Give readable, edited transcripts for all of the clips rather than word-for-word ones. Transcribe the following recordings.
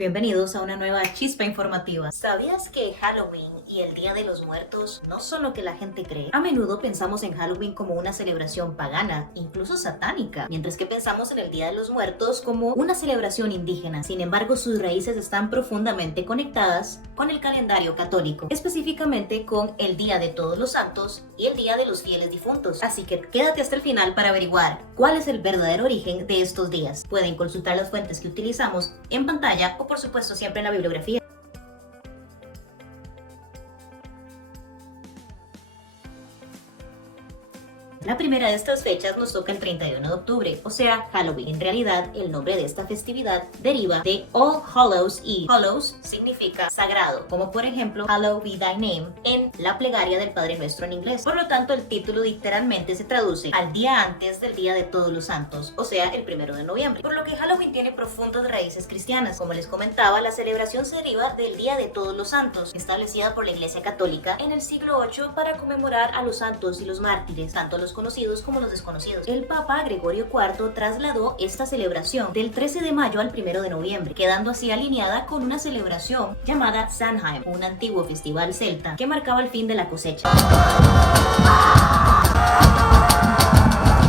Bienvenidos a una nueva chispa informativa. ¿Sabías que Halloween y el Día de los Muertos no son lo que la gente cree? A menudo pensamos en Halloween como una celebración pagana, incluso satánica, mientras que pensamos en el Día de los Muertos como una celebración indígena. Sin embargo, sus raíces están profundamente conectadas con el calendario católico, específicamente con el Día de Todos los Santos y el Día de los Fieles Difuntos. Así que quédate hasta el final para averiguar cuál es el verdadero origen de estos días. Pueden consultar las fuentes que utilizamos en pantalla o por supuesto siempre en la bibliografía. La primera de estas fechas nos toca el 31 de octubre, o sea, Halloween. En realidad, el nombre de esta festividad deriva de All Hallows Eve. Hallows significa sagrado, como por ejemplo, Hallowed be thy name en la plegaria del Padre Nuestro en inglés. Por lo tanto, el título literalmente se traduce al día antes del Día de Todos los Santos, o sea, el 1 de noviembre. Por lo que Halloween tiene profundas raíces cristianas. Como les comentaba, la celebración se deriva del Día de Todos los Santos, establecida por la Iglesia Católica en el siglo VIII para conmemorar a los santos y los mártires, tanto los conocidos como los desconocidos. El Papa Gregorio IV trasladó esta celebración del 13 de mayo al 1 de noviembre, quedando así alineada con una celebración llamada Samhain, un antiguo festival celta que marcaba el fin de la cosecha.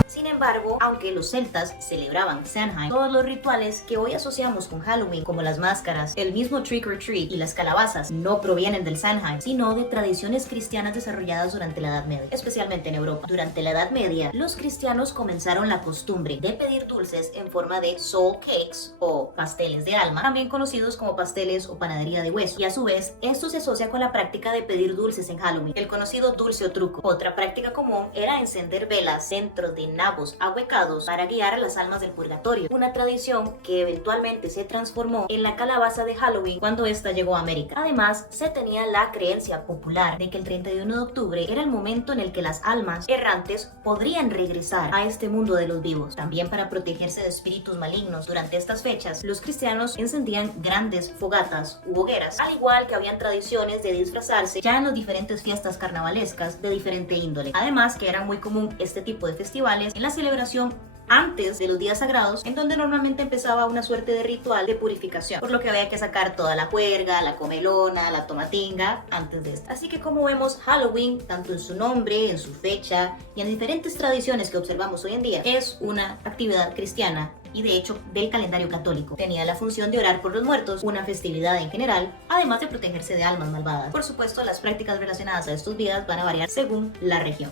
Sin embargo, aunque los celtas celebraban Samhain, todos los rituales que hoy asociamos con Halloween, como las máscaras, el mismo trick or treat y las calabazas, no provienen del Samhain, sino de tradiciones cristianas desarrolladas durante la Edad Media, especialmente en Europa. Durante la Edad Media, los cristianos comenzaron la costumbre de pedir dulces en forma de soul cakes o pasteles de alma, también conocidos como pasteles o panadería de hueso, y a su vez, esto se asocia con la práctica de pedir dulces en Halloween, el conocido dulce o truco. Otra práctica común era encender velas dentro de nabos ahuecados para guiar a las almas del purgatorio, una tradición que eventualmente se transformó en la calabaza de Halloween cuando esta llegó a América. Además, se tenía la creencia popular de que el 31 de octubre era el momento en el que las almas errantes podrían regresar a este mundo de los vivos. También para protegerse de espíritus malignos, durante estas fechas, los cristianos encendían grandes fogatas u hogueras, al igual que habían tradiciones de disfrazarse ya en las diferentes fiestas carnavalescas de diferente índole. Además, que era muy común este tipo de festivales en la celebración antes de los días sagrados, en donde normalmente empezaba una suerte de ritual de purificación, por lo que había que sacar toda la juerga, la comelona, la tomatinga antes de esto. Así que como vemos, Halloween, tanto en su nombre, en su fecha y en diferentes tradiciones que observamos hoy en día, es una actividad cristiana y de hecho del calendario católico. Tenía la función de orar por los muertos, una festividad en general, además de protegerse de almas malvadas. Por supuesto, las prácticas relacionadas a estos días van a variar según la región.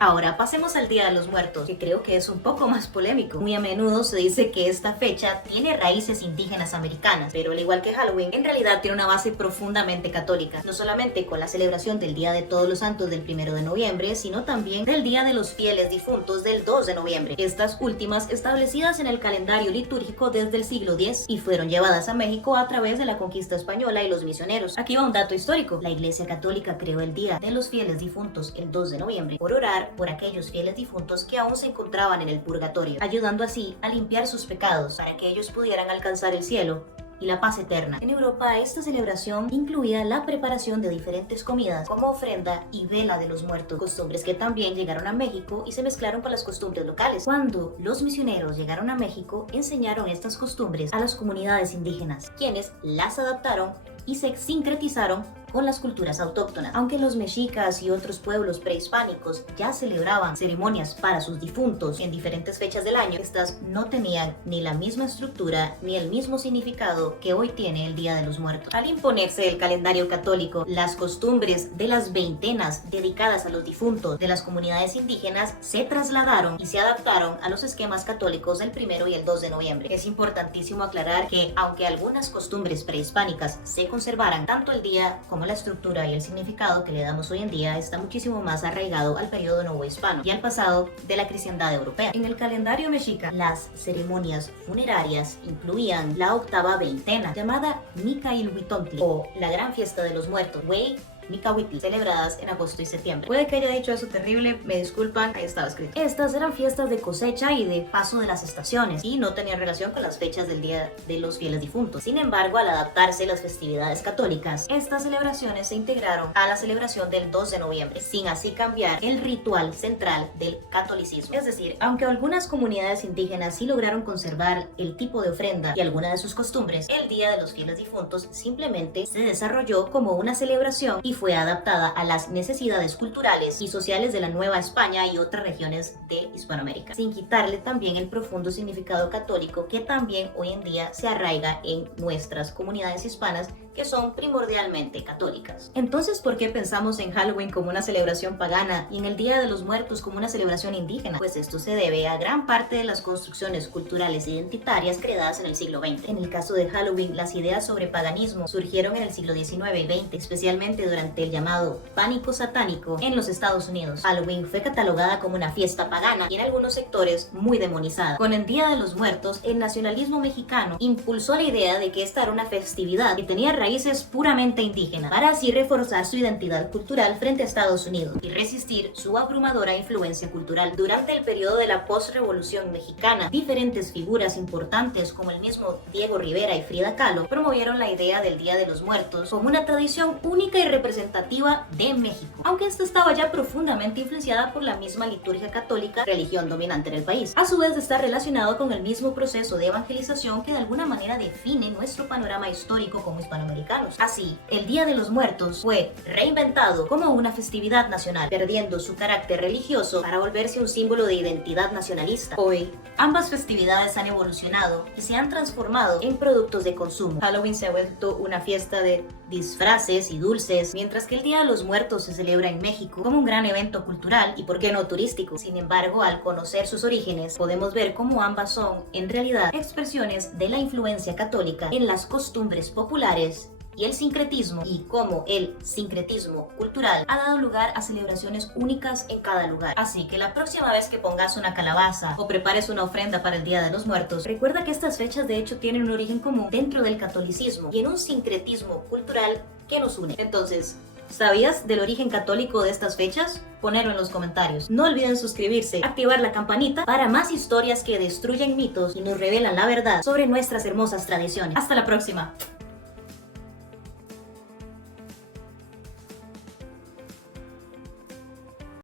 Ahora pasemos al Día de los Muertos, que creo que es un poco más polémico. Muy a menudo se dice que esta fecha tiene raíces indígenas americanas, pero al igual que Halloween, en realidad tiene una base profundamente católica, no solamente con la celebración del Día de Todos los Santos del 1 de noviembre, sino también del Día de los Fieles Difuntos del 2 de noviembre. Estas últimas establecidas en el calendario litúrgico desde el siglo X y fueron llevadas a México a través de la conquista española y los misioneros. Aquí va un dato histórico. La Iglesia Católica creó el Día de los Fieles Difuntos el 2 de noviembre por orar por aquellos fieles difuntos que aún se encontraban en el purgatorio, ayudando así a limpiar sus pecados para que ellos pudieran alcanzar el cielo y la paz eterna. En Europa, esta celebración incluía la preparación de diferentes comidas como ofrenda y vela de los muertos, costumbres que también llegaron a México y se mezclaron con las costumbres locales. Cuando los misioneros llegaron a México, enseñaron estas costumbres a las comunidades indígenas, quienes las adaptaron y se sincretizaron con las culturas autóctonas. Aunque los mexicas y otros pueblos prehispánicos ya celebraban ceremonias para sus difuntos en diferentes fechas del año, estas no tenían ni la misma estructura ni el mismo significado que hoy tiene el Día de los Muertos. Al imponerse el calendario católico, las costumbres de las veintenas dedicadas a los difuntos de las comunidades indígenas se trasladaron y se adaptaron a los esquemas católicos del 1 y el 2 de noviembre. Es importantísimo aclarar que, aunque algunas costumbres prehispánicas se conservaran, tanto el día como la estructura y el significado que le damos hoy en día está muchísimo más arraigado al periodo novohispano y al pasado de la cristiandad europea. En el calendario mexica, las ceremonias funerarias incluían la octava veintena, llamada Micailhuitontli, o la gran fiesta de los muertos, Huey Micahuitl, celebradas en agosto y septiembre. Puede que haya dicho eso terrible, me disculpan, ahí estaba escrito. Estas eran fiestas de cosecha y de paso de las estaciones y no tenían relación con las fechas del Día de los Fieles Difuntos. Sin embargo, al adaptarse las festividades católicas, estas celebraciones se integraron a la celebración del 2 de noviembre, sin así cambiar el ritual central del catolicismo. Es decir, aunque algunas comunidades indígenas sí lograron conservar el tipo de ofrenda y algunas de sus costumbres, el Día de los Fieles Difuntos simplemente se desarrolló como una celebración y fue adaptada a las necesidades culturales y sociales de la Nueva España y otras regiones de Hispanoamérica, sin quitarle también el profundo significado católico que también hoy en día se arraiga en nuestras comunidades hispanas, que son primordialmente católicas. Entonces, ¿por qué pensamos en Halloween como una celebración pagana y en el Día de los Muertos como una celebración indígena? Pues esto se debe a gran parte de las construcciones culturales e identitarias creadas en el siglo XX. En el caso de Halloween, las ideas sobre paganismo surgieron en el siglo XIX y XX, especialmente durante el llamado pánico satánico en los Estados Unidos. Halloween fue catalogada como una fiesta pagana y en algunos sectores muy demonizada. Con el Día de los Muertos, el nacionalismo mexicano impulsó la idea de que esta era una festividad que tenía raíces puramente indígenas, para así reforzar su identidad cultural frente a Estados Unidos y resistir su abrumadora influencia cultural. Durante el periodo de la postrevolución mexicana, diferentes figuras importantes como el mismo Diego Rivera y Frida Kahlo promovieron la idea del Día de los Muertos como una tradición única y representativa de México, aunque esta estaba ya profundamente influenciada por la misma liturgia católica, religión dominante en el país. A su vez está relacionado con el mismo proceso de evangelización que de alguna manera define nuestro panorama histórico como hispanoamericanos. Así, el Día de los Muertos fue reinventado como una festividad nacional, perdiendo su carácter religioso para volverse un símbolo de identidad nacionalista. Hoy, ambas festividades han evolucionado y se han transformado en productos de consumo. Halloween se ha vuelto una fiesta de disfraces y dulces, mientras que el Día de los Muertos se celebra en México como un gran evento cultural y, por qué no, turístico. Sin embargo, al conocer sus orígenes, podemos ver cómo ambas son, en realidad, expresiones de la influencia católica en las costumbres populares y el sincretismo, y cómo el sincretismo cultural ha dado lugar a celebraciones únicas en cada lugar. Así que la próxima vez que pongas una calabaza o prepares una ofrenda para el Día de los Muertos, recuerda que estas fechas de hecho tienen un origen común dentro del catolicismo y en un sincretismo cultural que nos une. Entonces, ¿sabías del origen católico de estas fechas? Ponerlo en los comentarios. No olviden suscribirse, activar la campanita para más historias que destruyen mitos y nos revelan la verdad sobre nuestras hermosas tradiciones. Hasta la próxima.